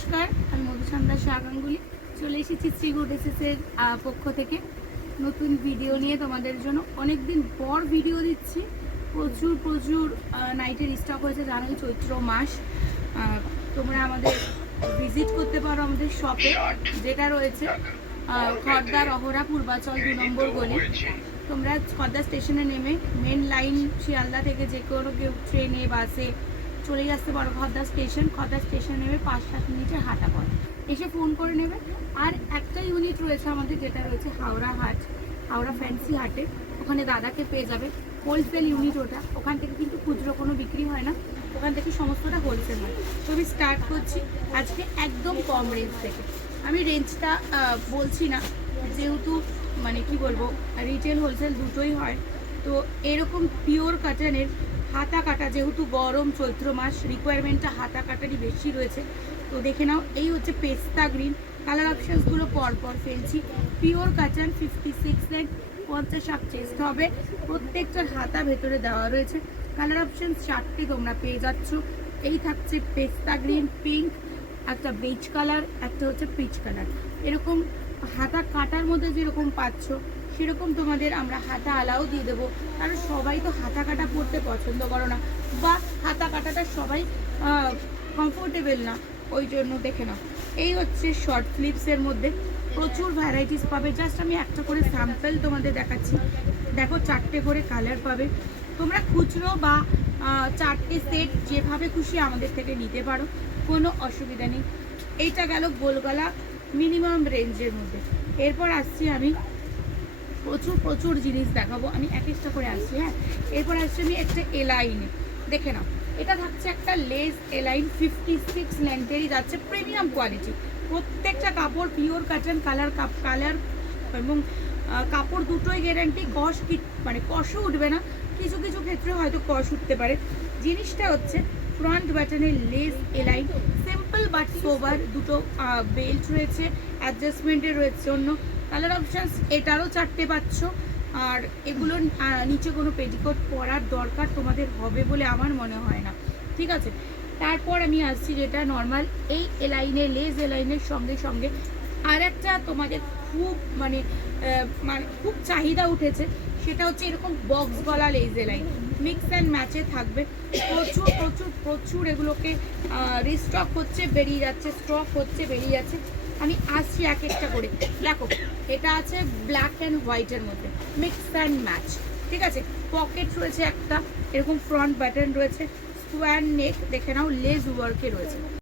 নমস্কার, আমি মধুসন্ধ্যা শাহ গাঙ্গুলি চলে এসেছি শ্রী গুড এসএসের পক্ষ থেকে নতুন ভিডিও নিয়ে তোমাদের জন্য। অনেক দিন পর ভিডিও দিচ্ছি। প্রচুর নাইটের স্টক হয়েছে, জানোই চৈত্র মাস। তোমরা আমাদের ভিজিট করতে পারো আমাদের শপে, যেটা রয়েছে খড়দা রহরা পূর্বাচল 2 নম্বর গলি। তোমরা খড়দা স্টেশনে নেমে মেন লাইন শিয়ালদা থেকে যে কোনো কেউ ট্রেনে বাসে চলে আসতে পারো খড়দা স্টেশন নেমে 5-7 মিনিটের হাঁটা পথ, এসে ফোন করে নেবে। আর একটা ইউনিট রয়েছে আমাদের, যেটা রয়েছে হাওড়া ফ্যান্সি হাটে, ওখানে দাদাকে পেয়ে যাবে। হোলসেল ইউনিট ওটা, ওখান থেকে কিন্তু খুচরো কোনো বিক্রি হয় না, ওখান থেকে সমস্তটা হোলসেল হয়। তো আমি স্টার্ট করছি আজকে একদম কম রেঞ্জ থেকে। আমি রেঞ্জটা বলছি না, যেহেতু মানে কি বলবো, রিটেল হোলসেল দুটোই হয়। তো এরকম পিওর কাটানের হাতা কাটা, যেহেতু গরম চৈত্র মাস, রিকোয়ারমেন্টটা হাতা কাটারই বেশি রয়েছে। তো দেখে নাও, এই হচ্ছে পেস্তা গ্রিন। কালার অপশানসগুলো পরপর ফেলছি। পিওর কাটান 56 লেন্থ, 50 চেস্ট হবে। প্রত্যেকটার হাতা ভেতরে দেওয়া রয়েছে। কালার অপশান 4টে তোমরা পেয়ে যাচ্ছ। এই থাকছে পেস্তা গ্রিন, পিঙ্ক, একটা বেজ কালার, একটা হচ্ছে পিচ কালার। এরকম হাতা কাটার মধ্যে যেরকম পাচ্ছ সেরকম তোমাদের আমরা হাতা আলাও দিয়ে দেবো, কারণ সবাই তো হাতা কাটা পরতে পছন্দ করো না, বা হাতা কাটাটা সবাই কমফোর্টেবল না, ওই জন্য দেখে নাও। এই হচ্ছে শর্ট স্লিভসের মধ্যে প্রচুর ভ্যারাইটিস পাবে। জাস্ট আমি একটা করে স্যাম্পল তোমাদের দেখাচ্ছি। দেখো 4টে করে কালার পাবে। তোমরা খুচরো বা 4টে সেট যেভাবে খুশি আমাদের থেকে নিতে পারো, কোনো অসুবিধা নেই। এইটা গেল গোলগলা মিনিমাম রেঞ্জের মধ্যে। এরপর আসছি আমি প্রচুর জিনিস দেখাবো, আমি এক একটা করে আসছি। হ্যাঁ, এরপর আসছি আমি একটা এলাইনে, দেখে নাও। এটা থাকছে একটা লেস এলাইন, 56 লেন্থেরই যাচ্ছে, প্রিমিয়াম কোয়ালিটি। প্রত্যেকটা কাপড় পিওর কাটন, কালার এবং কাপড় দুটোই গ্যারান্টি। মানে কষও উঠবে না, কিছু কিছু ক্ষেত্রে হয়তো কষ উঠতে পারে। জিনিসটা হচ্ছে ফ্রন্ট বাটনের লেস এলাইন, সিম্পল বাট সোবার। দুটো বেল্ট রয়েছে, অ্যাডজাস্টমেন্টের রয়েছে অন্য কালার অপশানস। এটারও 4টে পাচ্ছ। আর এগুলো নিচে কোনো পেটিকোট পরার দরকার তোমাদের হবে বলে আমার মনে হয় না, ঠিক আছে। তারপর আমি আসছি যেটা নর্মাল, এই এলাইনে লেস এলাইনের সঙ্গে সঙ্গে আর একটা তোমাদের খুব মানে খুব চাহিদা উঠেছে, সেটা হচ্ছে এরকম বক্স গলা লেস এলাইন। মিক্স অ্যান্ড ম্যাচে থাকবে। প্রচুর এগুলোকে রিস্টক হচ্ছে, বেরিয়ে যাচ্ছে, স্টক হচ্ছে, বেরিয়ে যাচ্ছে। আমি আসছি এক একটা করে। দেখো, এটা আছে ব্ল্যাক অ্যান্ড হোয়াইটের মধ্যে, মিক্স অ্যান্ড ম্যাচ, ঠিক আছে। পকেট রয়েছে একটা, এরকম ফ্রন্ট বাটন রয়েছে, স্কোয়ার নেক, দেখে নাও, লেস ওয়ার্কে রয়েছে।